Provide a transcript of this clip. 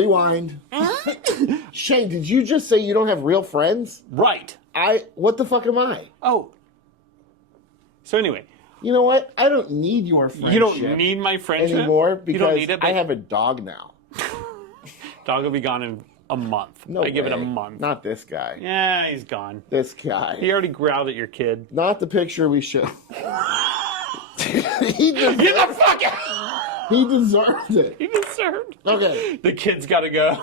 Rewind. Shane, did you just say you don't have real friends? Right. What the fuck am I? Oh. So anyway. You know what? I don't need your friendship. You don't need my friendship anymore because you don't need it, I have a dog now. Dog will be gone in a month. No I give it a way. month. Not this guy. Yeah, he's gone. This guy. He already growled at your kid. Not the picture we should. Get the fuck out! He deserved it. He deserved. Okay. The kid's got to go.